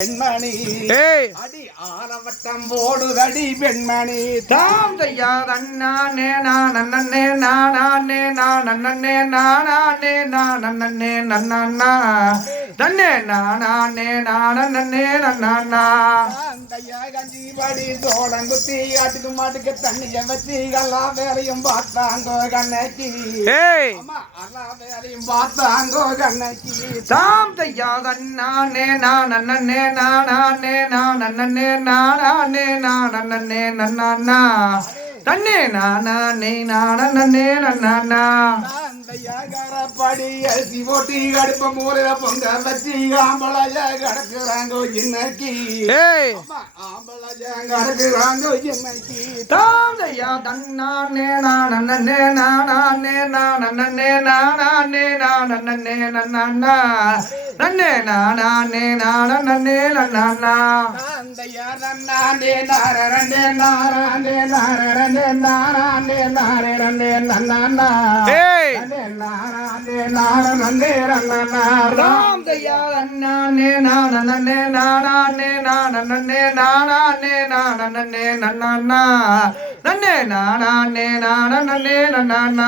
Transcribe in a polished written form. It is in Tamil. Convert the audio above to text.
பெண்மணி அடி ஆலவட்டம் போடுதடி பெண்மணி தாம் செய்யாதண்ணா நேனா நன்னே நானே நானே நானே நானே நன்னா தன்னே நானே நானே நன்னா கஞ்சி படி தோடம் குத்தி ஆட்டுக்கு மாட்டுக்கு தண்ணிய வச்சு எல்லா வேலையும் பார்த்தாங்கோ கண்ணக்கி எல்லா வேலையும் பார்த்தாங்கோ கண்ணக்கி தாம் செய்யாதண்ணா நேனா நன்னே நானே நானே நானே நானே நன்னா தன்னே நானே நானே நன்னா படி அரிசி போட்டி கடுப்ப மூலையில பொங்க வச்சு ஆம்பளைய கிடக்குறாங்கோ இன்னைக்கு ஆம்பளைய கிடக்குறாங்கோ இன்னைக்கு தாந்தையா தன்னானே நானே நானே நானே நானே நானே நன்னா நன்னே நானே நானே நன்னா தாந்தையா நன்னானே நாரே நாரே நாரே நாரே நாரே நன்னா ராம் தயார் நானே நானே நானே நானே நானே நானே நன்னா நன்னே நானே நானே நன்னா